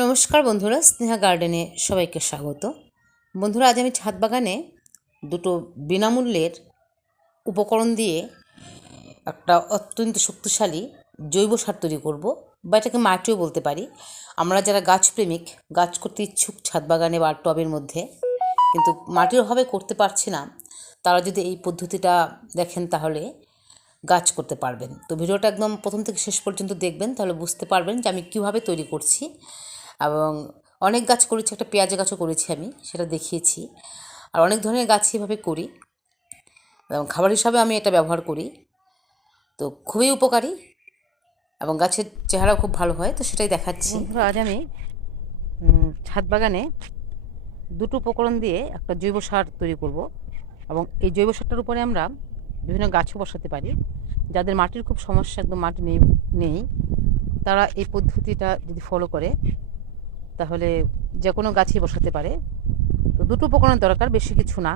নমস্কার বন্ধুরা, স্নেহা গার্ডেনে সবাইকে স্বাগত। বন্ধুরা, আজ আমি ছাদ বাগানে দুটো বিনামূল্যের উপকরণ দিয়ে একটা অত্যন্ত শক্তিশালী জৈব সার তৈরি করব, বা এটাকে মাটিও বলতে পারি। আমরা যারা গাছপ্রেমিক গাছ করতে ইচ্ছুক ছাদ বাগানে বা টবের মধ্যে, কিন্তু মাটির অভাবে করতে পারছি না, তারা যদি এই পদ্ধতিটা দেখেন তাহলে গাছ করতে পারবেন। তো ভিডিওটা একদম প্রথম থেকে শেষ পর্যন্ত দেখবেন, তাহলে বুঝতে পারবেন যে আমি কীভাবে তৈরি করছি। এবং অনেক গাছ করেছি, একটা পেঁয়াজ গাছও করেছি আমি, সেটা দেখিয়েছি। আর অনেক ধরনের গাছ এভাবে করি। এবং খাবার হিসাবে আমি এটা ব্যবহার করি। তো খুবই উপকারী এবং গাছের চেহারা খুব ভালো হয়, তো সেটাই দেখাচ্ছি। আজ আমি ছাদ বাগানে দুটো উপকরণ দিয়ে একটা জৈব সার তৈরি করব। এবং এই জৈব সারটার উপরে আমরা বিভিন্ন গাছও বসাতে পারি। যাদের মাটির খুব সমস্যা, একদম মাটি নেই নেই, তারা এই পদ্ধতিটা যদি ফলো করে তাহলে যে কোনো গাছই বসাতে পারে। তো দুটো উপকরণ দরকার, বেশি কিছু না।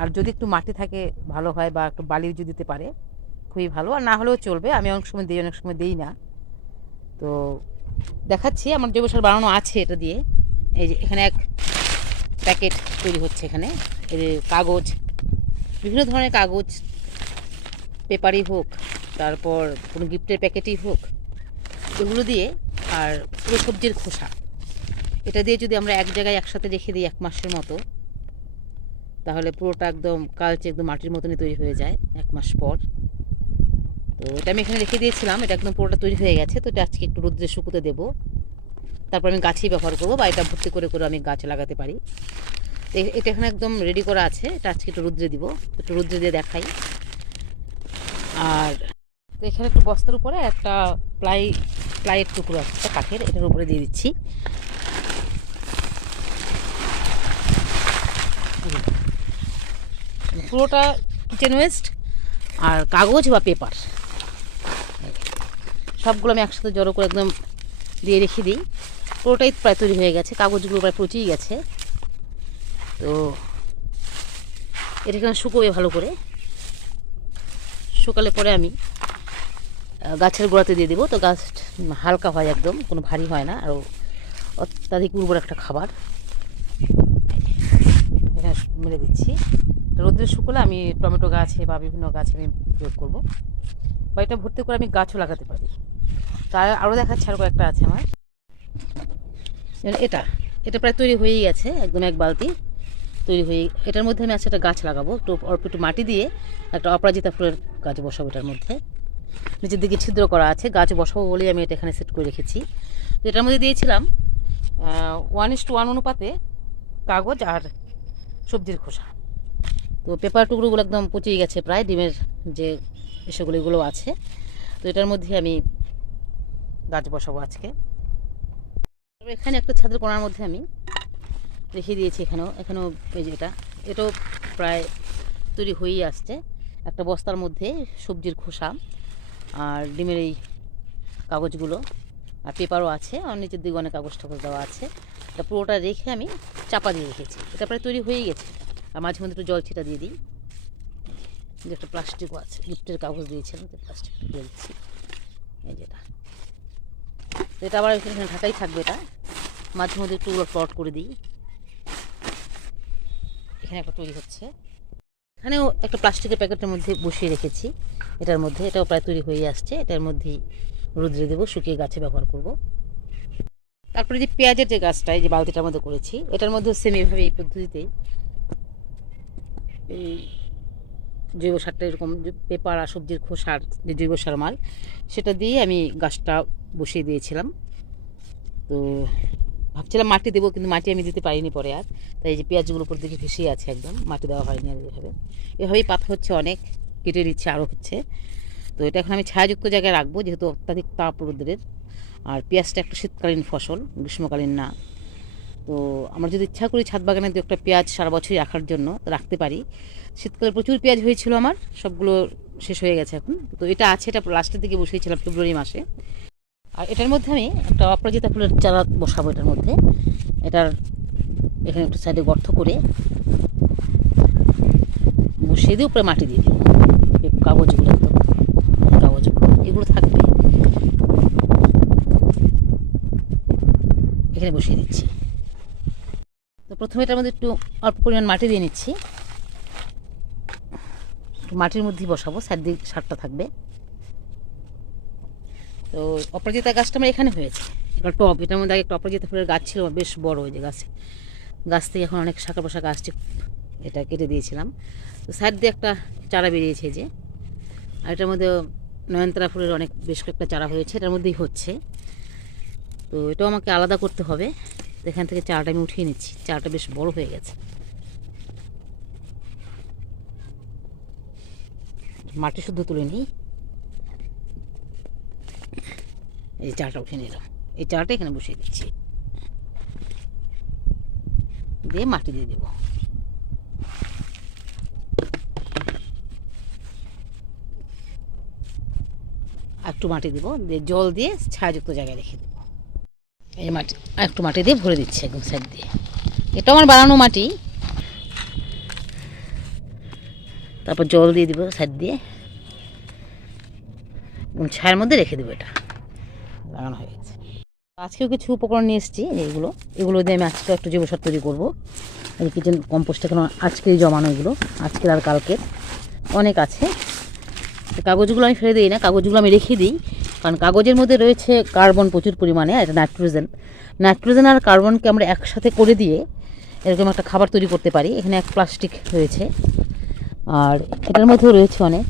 আর যদি একটু মাটি থাকে, ভালো হয় বা একটু বালিও যদি দিতে পারে, খুবই ভালো। আর না হলেও চলবে, আমি অনেক সময় দিই, অনেক সময় দিই না। তো দেখাচ্ছি, আমার জৈব সার বানানো আছে এটা দিয়ে। এই যে এখানে এক প্যাকেট তৈরি হচ্ছে এখানে। এই যে কাগজ, বিভিন্ন ধরনের কাগজ, পেপারই হোক, তারপর কোনো গিফটের প্যাকেটই হোক, এগুলো দিয়ে আর পুরো সবজির খোসা। এটা দিয়ে যদি আমরা এক জায়গায় একসাথে রেখে দিই এক মাসের মতো, তাহলে পুরোটা একদম কালচে একদম মাটির মতনই তৈরি হয়ে যায় এক মাস পর। তো এটা আমি এখানে রেখে দিয়েছিলাম, এটা একদম পুরোটা তৈরি হয়ে গেছে, তো এটা আজকে একটু রোদ্রে শুকোতে দেবো। তারপর আমি গাছেই ব্যবহার করব বা এটা ভর্তি করে করে আমি গাছ লাগাতে পারি। এটা এখানে একদম রেডি করা আছে, এটা আজকে একটু রোদ্রে দিব, একটু রোদ্রে দিয়ে দেখাই। আর এখানে একটু বস্তার উপরে একটা প্লাই, প্লাইয়ের টুকরো আছে কাঠের, এটার উপরে দিয়ে দিচ্ছি। পুরোটা কিচেন ওয়েস্ট আর কাগজ বা পেপার সবগুলো আমি একসাথে জড়ো করে একদম দিয়ে রেখে দিই। পুরোটাই প্রায় তৈরি হয়ে গেছে, কাগজগুলো প্রায় পচেই গেছে। তো এটা এখানে শুকোবে ভালো করে। শুকালে পরে আমি গাছের গোড়াতে দিয়ে দেবো। তো গাছ হালকা হয় একদম, কোনো ভারী হয় না। আর অত্যাধিক উর্বর একটা খাবার। মেরে দিচ্ছি। রোদ্রে শুকোলে আমি টমেটো গাছে বা বিভিন্ন গাছে আমি প্রয়োগ করব। বা এটা ভর্তি করে আমি গাছও লাগাতে পারি। তার আরও দেখাচ্ছে, আরও কয়েকটা আছে আমার। এটা। এটা প্রায় তৈরি হয়েই গেছে একদম এক বালতি তৈরি হয়ে এটার মধ্যে আমি আজকে একটা গাছ লাগাবো। একটু অল্প একটু মাটি দিয়ে একটা অপরাজিতা ফুলের গাছ বসাবো এটার মধ্যে। নিচের দিকে ছিদ্র করা আছে, গাছ বসাবো বলেই আমি এটা এখানে সেট করে রেখেছি। তো এটার মধ্যে দিয়েছিলাম ওয়ান ইস টু ওয়ান অনুপাতে কাগজ আর সবজির খোসা। তো পেপার টুকরোগুলো একদম পচিয়ে গেছে প্রায়, ডিমের যে এসবগুলো এগুলো আছে। তো এটার মধ্যে আমি গাছ বসাবো আজকে। এখানে একটা ছাদের কোনার মধ্যে আমি রেখে দিয়েছি এখানেও এখানেও এই যে এটা। এটাও প্রায় তৈরি হয়েই আসছে। একটা বস্তার মধ্যে সবজির খোসা আর ডিমের এই কাগজগুলো আর পেপারও আছে, আর নিচের দিকে অনেক কাগজ টাগজ দেওয়া আছে। এটা পুরোটা রেখে আমি চাপা দিয়ে রেখেছি। এটা প্রায় তৈরি হয়ে গেছে। আর মাঝে মধ্যে একটু জল ছিটা দিয়ে দিই। যে একটা প্লাস্টিকও আছে গিফটের কাগজ দিয়েছিলাম, তো প্লাস্টিক দিয়ে দিচ্ছি। এই যেটা তো এটা আবার এখানে ঢাকাই থাকবে এটা। মাঝে মধ্যে একটু প্লট করে দিই। এখানে একটা তৈরি হচ্ছে। এখানেও একটা প্লাস্টিকের প্যাকেটের মধ্যে বসিয়ে রেখেছি। এটার মধ্যে এটাও প্রায় তৈরি হয়ে আসছে। এটার মধ্যেই রোদ্রে দেবো, শুকিয়ে গাছে ব্যবহার করব। তারপরে যে পেঁয়াজের যে গাছটা, এই যে বালতিটার মধ্যে করেছি, এটার মধ্যে সেম এইভাবে এই পদ্ধতিতেই এই জৈব সারটা এরকম পেপার আর সবজির খোসার যে জৈব সার মাল, সেটা দিয়ে আমি গাছটা বসিয়ে দিয়েছিলাম। তো ভাবছিলাম মাটি দেবো, কিন্তু মাটি আমি দিতে পারিনি পরে আর। তাই এই যে পেঁয়াজগুলো উপর দিকে ভেসেই আছে একদম, মাটি দেওয়া হয়নি আর এভাবে। এভাবেই পাতা হচ্ছে অনেক, কেটে নিচ্ছে আরও হচ্ছে। তো এটা এখন আমি ছায়াযুক্ত জায়গায় রাখব, যেহেতু অত্যাধিক তাপ রোদ্রের। আর পেঁয়াজটা একটা শীতকালীন ফসল, গ্রীষ্মকালীন না। তো আমরা যদি ইচ্ছা করি ছাদ বাগানে দু একটা পেঁয়াজ সারা বছরই রাখার জন্য, রাখতে পারি। শীতকালে প্রচুর পেঁয়াজ হয়েছিল আমার, সবগুলো শেষ হয়ে গেছে এখন। তো এটা আছে, এটা লাস্টের দিকে বসিয়েছিলাম ফেব্রুয়ারি মাসে। আর এটার মধ্যে আমি একটা অপরাজিতা ফুলের চারা বসাবো এটার মধ্যে। এটার এখানে একটু সাইডে গর্ত করে বসিয়ে দিয়ে উপরে মাটি দিয়ে দিই এই কাগজগুলো একদম কাগজগুলো এগুলো থাকবে এখানে বসিয়ে দিচ্ছি। তো প্রথমে এটার মধ্যে একটু অল্প পরিমাণ মাটি দিয়ে নিচ্ছি। একটু মাটির মধ্যেই বসাবো, সাইড সারটা থাকবে। তো অপরাজিতা গাছটা আমার এখানে হয়েছে। এটা টব, এটার মধ্যে আগে একটা অপরাজিতা ফুলের গাছ ছিল, বেশ বড় ওই যে গাছে। গাছ থেকে এখন অনেক শাখা পোশাক আসছে, এটা কেটে দিয়েছিলাম। তো সাইড দিয়ে একটা চারা বেরিয়েছে যে। আর এটার মধ্যে নয়নতারা ফুলের অনেক, বেশ কয়েকটা চারা হয়েছে, এটার মধ্যেই হচ্ছে। তো এটাও আমাকে আলাদা করতে হবে। এখান থেকে চারাটা আমি উঠিয়ে নিচ্ছি। চারাটা বেশ বড় হয়ে গেছে। মাটি শুদ্ধ তুলে নিই। এই চাটা উঠে নিলাম। এই চাটা এখানে বসিয়ে দিচ্ছি। দিয়ে মাটি দিয়ে দেবো। একটু মাটি দিব। দিয়ে জল দিয়ে ছায়াযুক্ত জায়গায় রেখে দেবো। এই মাটি একটু মাটি দিয়ে ভরে দিচ্ছি একদম সাইড দিয়ে। এটা আমার বানানো মাটি। তারপর জল দিয়ে দিব সাইড দিয়ে। ছায়ার মধ্যে রেখে দেবো এটা। লাগানো হয়ে গেছে। আজকেও কিছু উপকরণ নিয়ে এসেছি এইগুলো এগুলো। দিয়ে আমি আজকে একটু জৈব সার তৈরি করব। এই কিচেন কম্পোস্টটা কেন আজকেই জমানো এগুলো। আজকের আর কালকের। অনেক আছে। কাগজগুলো আমি ফেলে দিই না, কাগজগুলো আমি রেখে দিই। কারণ কাগজের মধ্যে রয়েছে কার্বন প্রচুর পরিমাণে আর নাইট্রোজেন। নাইট্রোজেন আর কার্বনকে আমরা একসাথে করে দিয়ে এরকম একটা খাবার তৈরি করতে পারি। এখানে এক প্লাস্টিক রয়েছে। আর এটার মধ্যেও রয়েছে অনেক,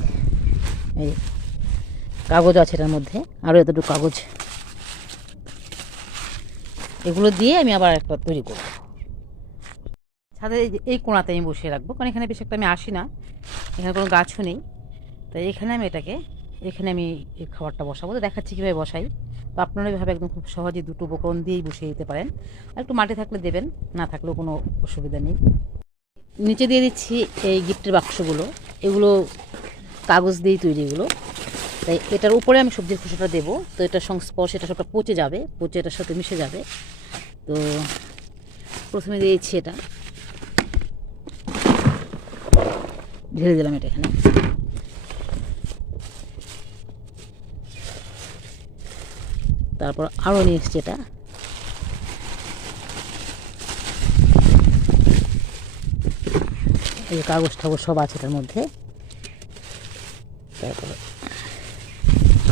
এই কাগজ আছে এটার মধ্যে, আরও এতটুকু কাগজ। এগুলো দিয়ে আমি আবার একটা তৈরি করব। ছাদে এই কোণাতে আমি বসিয়ে রাখব। কারণ এখানে বেশ একটা আমি আসি না। এখানে কোনো গাছও নেই। তাই এখানে আমি এটাকে এখানে আমি এই খাবারটা বসাবো। তো দেখাচ্ছি কীভাবে বসাই। তো আপনারা এভাবে একদম খুব সহজে দুটো উপকরণ দিয়েই বসিয়ে দিতে পারেন। আর একটু মাটি থাকলে দেবেন, না থাকলেও কোনো অসুবিধা নেই। নিচে দিয়ে দিচ্ছি এই গিফটের বাক্সগুলো। এগুলো কাগজ দিয়েই তৈরি এগুলো। তাই এটার উপরে আমি সবজির খোসাটা দেবো। তো এটা সংস্পর্শ এটা সবটা পচে যাবে, পচে এটার সাথে মিশে যাবে। তো প্রথমে দিয়েছি এটা। ঢেলে দিলাম এটা এখানে। তারপর আরও এসছি এটা এই কাগজ টাগজ সব আছে এটার মধ্যে। তারপর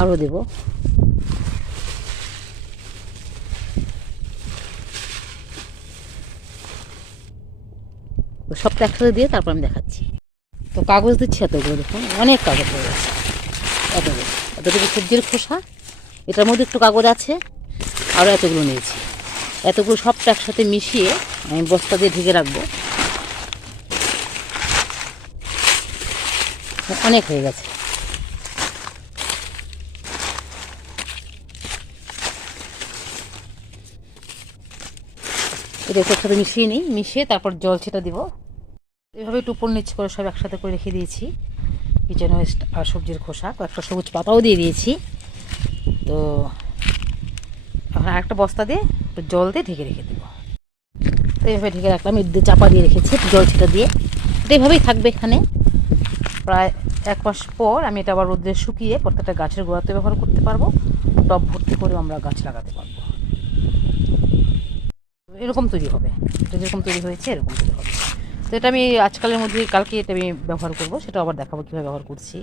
আরও দেব। তো সবটা একসাথে দিয়ে তারপর আমি দেখাচ্ছি। তো কাগজ দিচ্ছি এতগুলো দেখুন, অনেক কাগজ হয়ে গেছে। এতগুলো, এতটুকু সবজির খোসা। এটার মধ্যে একটু কাগজ আছে আরও এতগুলো নিয়েছি। এতগুলো সবটা একসাথে মিশিয়ে আমি বস্তা দিয়ে ঢেকে রাখব। অনেক হয়ে গেছে। এটা একসাথে মিশিয়ে নিই, মিশিয়ে তারপর জল ছেটা দিব। এভাবে একটু উপর নিচ করে সব একসাথে করে রেখে দিয়েছি। কিচেন ওয়েস্ট আর সবজির খোসা, কয়েকটা সবুজ পাতাও দিয়ে দিয়েছি। তো এখন আরেকটা বস্তা দিয়ে জল দিয়ে ঢেকে রেখে দেবো। তো এইভাবে ঢেকে রাখলাম দিয়ে চাপা দিয়ে রেখেছি জল ছিটা দিয়ে। এটা এভাবেই থাকবে এখানে। প্রায় এক মাস পর আমি এটা আবার রোদ্রে শুকিয়ে প্রত্যেকটা গাছের গোড়াতে ব্যবহার করতে পারব। টব ভর্তি করে আমরা গাছ লাগাতে পারব। এরকম তৈরি হবে। এটা যেরকম তৈরি হয়েছে, এরকম তৈরি হবে। তো এটা আমি আজকালের মধ্যে, কালকে এটা আমি ব্যবহার করব, সেটা আবার দেখাবো কীভাবে ব্যবহার করছি।